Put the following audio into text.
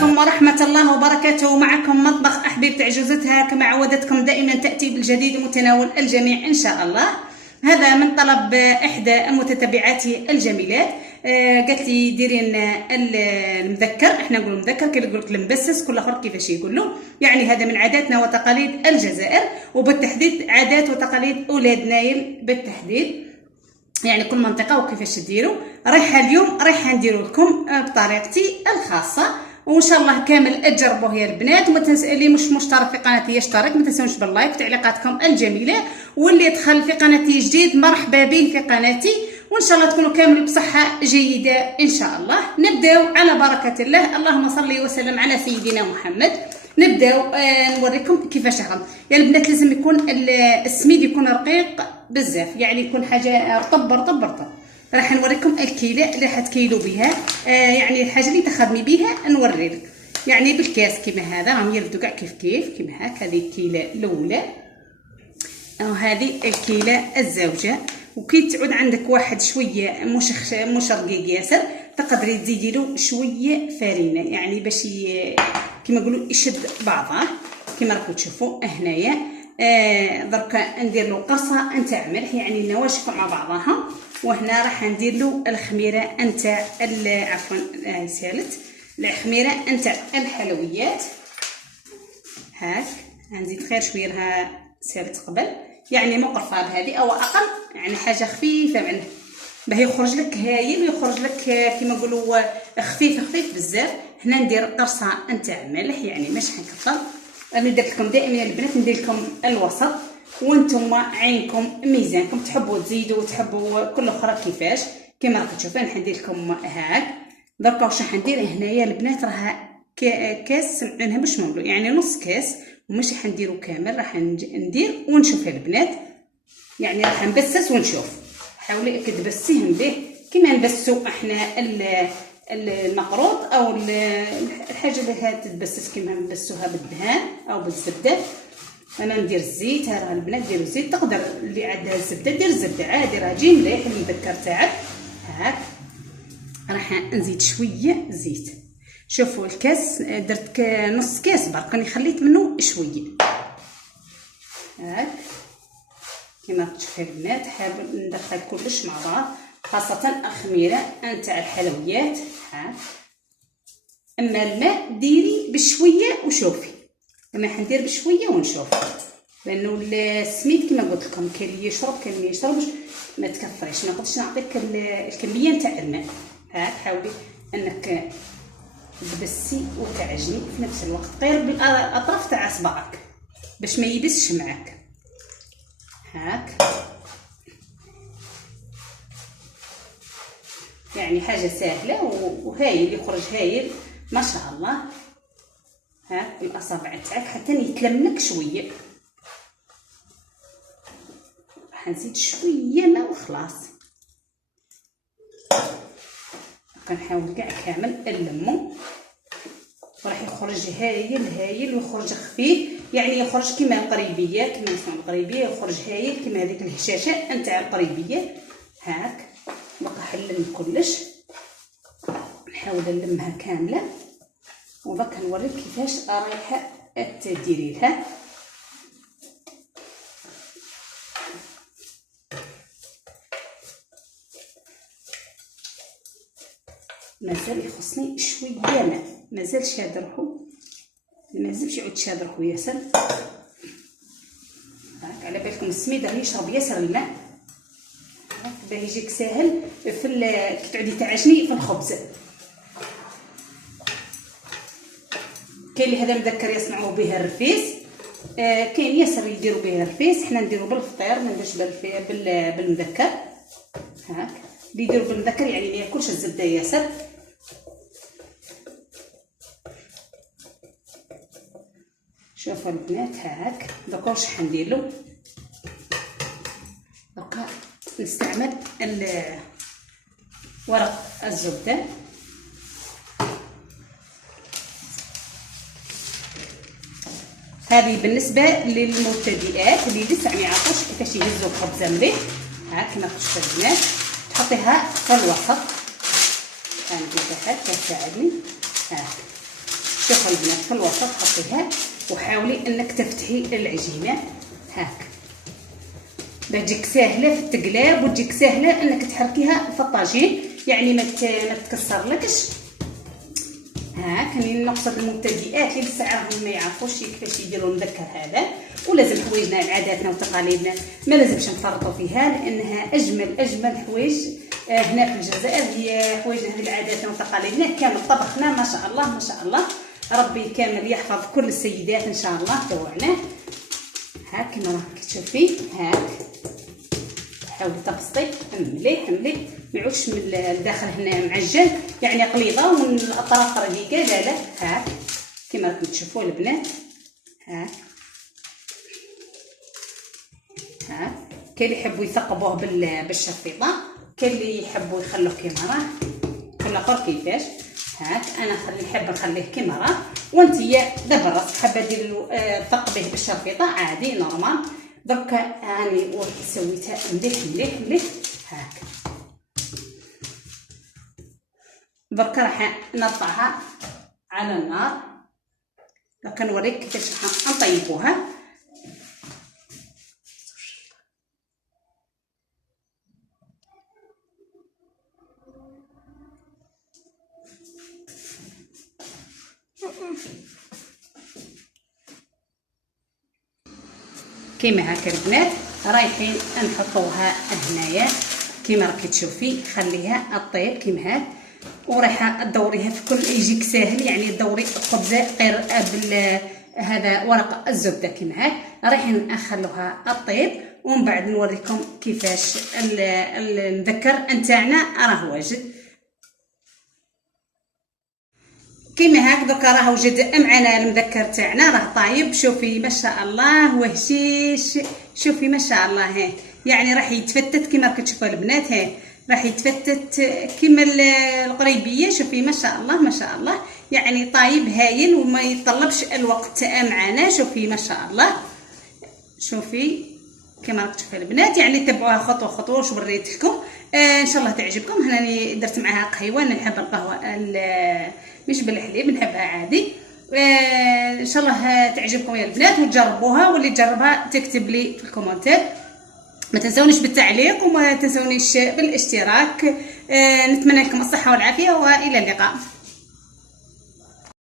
عليكم ورحمة الله وبركاته. معكم مطبخ أحبيب جوزتها، كما عودتكم دائما تأتي بالجديد متناول الجميع إن شاء الله. هذا من طلب إحدى المتتبعات الجميلات. قالت لي ديرين المذكر، احنا نقول مذكر كي يقول لك المبسس، كل اخر كيفاش يقول له. يعني هذا من عاداتنا وتقاليد الجزائر، وبالتحديد عادات وتقاليد اولاد نايل بالتحديد. يعني كل منطقه وكيفاش ديروا. اليوم رايحه نديروا لكم بطريقتي الخاصه، وان شاء الله كامل تجربوه يا البنات. وما تنسوا اللي مش مشترك في قناتي يشترك، ما تنسونش باللايك وتعليقاتكم الجميله. واللي يدخل في قناتي جديد مرحبا به في قناتي، وان شاء الله تكونوا كامل بصحه جيده ان شاء الله. نبداو على بركه الله. اللهم صل وسلم على سيدنا محمد. نبداو نوريكم كيفاش هضم. يا البنات لازم يكون السميد يكون رقيق بزاف، يعني يكون حاجه رطب. راح نوريكم الكيله اللي حتكيلوا بها. يعني الحاجه اللي تخدمي بها نوري لك. يعني بالكاس كيما هذا راهم يردوا كاع كيف كيما هكا. هذه الكيله الاولى وهذه الكيله الزوجه. وكي تعود عندك واحد شويه مش رقيق ياسر، تقدري تزيدي له شويه فرينه، يعني باش كيما نقولوا يشد بعضه كيما راكم تشوفوا هنايا. دركا ندير له قرصه نتاع ملح، يعني النواشف مع بعضها. وهنا راح ندير له الخميره نتاع عفوا سالت الخميره نتاع الحلويات. هاك نزيد خير شويه لها سالت قبل، يعني مقرفه هذه او اقل، يعني حاجه خفيفه منه باه يخرج لك هايل ويخرج لك كيما نقولوا خفيف بزاف. هنا ندير قرصه نتاع ملح، يعني ماشي حنكثر. انا درت لكم دائما البنات ندير لكم الوسط، وانتم عينكم ميزانكم، تحبوا تزيدوا وتحبوا كل اخرى كيفاش كيما راكم تشوفون. حندير لكم هاك. دركا واش حندير هنايا البنات، راه كاس منها باش نقولوا يعني نص كاس، وماشي حنديرو كامل. راح ندير ونشوف البنات، يعني راح نبسس ونشوف. حاولي تبسيهم به كيما نبسو احنا المقروط او الحاجه اللي تتبسس كيما نبسوها بالدهان او بالزبده. انا ندير الزيت. راه البنات ديروا الزيت، تقدر اللي عندها الزبده دير الزبده عادي، راه جي مليح المذكر تاعك. هاك راح نزيد شويه زيت. شوفوا الكاس درت نص كاس برك، راني خليت منه شويه. هاك كيما تشوفوا البنات. حاب ندخل كلش مع بعض، خاصه الخميره نتاع الحلويات. هاك اما الماء ديري بشويه وشوفي. انا حندير بشويه ونشوف، لانه السميد كما قلت لكم كاين اللي يشرب كاين اللي ما يشربش. ما تكثريش، ما نقدرش نعطيك الكميه نتاع الماء. هاك حاولي انك تبسي وتعجني في نفس الوقت، غير بالاطراف تاع اصبعك باش ما يبسش معك. هاك يعني حاجه سهله وهايل، يخرج هايل ما شاء الله. هاك بالاصابع تاعك حتى يتلملك شويه. راح نزيد شويه ماء وخلاص. كنحاول كاع كامل نلمو، وراح يخرج هايل ويخرج خفيف، يعني يخرج كيما القريبيه، كيما نسمعوا القريبيه يخرج هايل كيما هذيك الهشاشه نتاع القريبيه. هاك بقى حلم كلش، نحاول نلمها كامله. ودرك نوريك كيفاش رايحه تديري لها. مازال يخصني شويه ماء، مازال شاد روحو، مازالش يعود شاد روحو ياسر. هاك على بالكم السميد راه يشرب ياسر الماء باه يجيك ساهل في كي تعودي تعجني في الخبز. كاين اللي هذا مذكر يصنعوا به الرفيس، كاين ياسر يديروا به الرفيس. حنا نديروا بالفطير، ما نديروش بالمذكر. هاك اللي يديروا بالمذكر يعني ما ياكلش الزبده ياسر. شوفوا البنات. هاك دوكا واش حندير له. دوكا نستعمل ورق الزبده. هذه بالنسبه للمبتدئات اللي لسه ما يعرفوش كيفاش يهزوا الخبزه مليح. هاك كما تشوفوا البنات تحطيها في الوسط. غنديرها هكا تساعدني. هاك شوفوا البنات في الوسط حطيها وحاولي انك تفتحي العجينه هاك باش تجيك ساهله في التقلاب وتجيك ساهله انك تحركيها في الطاجين، يعني ما تكسرلكش. كاينين نقصد المبتدئات اللي لسه عارفين ما يعرفوش كيفاش يديروا المذكر هذا. ولازم حوايجنا عاداتنا وتقاليدنا ما لازمش نفرطوا فيها، لانها اجمل حوايج هنا في الجزائر هي حوايجنا هذه عاداتنا وتقاليدنا. كامل طبخنا ما شاء الله ما شاء الله، ربي كامل يحفظ كل السيدات ان شاء الله توعنا. كما راك تشوفي حاولي تبسطي مليح ما يعودش من الداخل هنا معجن يعني قليظه ومن الاطراف رقيقه، لا كما راكم تشوفوا البنات. كاين اللي يحبوا يثقبوه بالشفيطه، كاين اللي يحبوا يخلوه كيما راه، كل اخر كيفاش. انا نحب نخليه كيما راه، وانتيا دابا راسك حابه ديروا ثقبيه بالشفيطه عادي نورمال. دركا راني سويتها مليح دركا راح نرفعها على النار. دركا نوريك كيفاش راح نطيبوها. كيما هكا البنات رايحين نحطوها هنايا كيما راكي تشوفي. خليها طيب كيما هاد ورايحه تدوريها في كل يجيك ساهل، يعني تدوري الخبزه غير هذا ورق الزبده كيما هاد. رايحين نخلوها طيب ومن بعد نوريكم كيفاش المذكر نتاعنا راه واجد. كيما هاك دوكا راه وجد معنا المذكر تاعنا راه طايب. شوفي ما شاء الله وهشيش، شوفي ما شاء الله يعني راح يتفتت كيما راكم تشوفوا البنات راح يتفتت كيما القريبيه. شوفي ما شاء الله ما شاء الله يعني طايب هايل وما يتطلبش الوقت معنا. شوفي ما شاء الله، شوفي كما راكم تشوفوا البنات يعني تبعوها خطوه خطوه واش وريت لكم. ان شاء الله تعجبكم. هنا راني درت معها قهوه، انا نحب القهوه مش بالحليب نحبها عادي. ان شاء الله تعجبكم يا البنات وتجربوها، واللي جربها تكتب لي في الكومنتات. ما تنسونيش بالتعليق وما تنسونيش بالاشتراك. نتمنى لكم الصحه والعافيه والى اللقاء.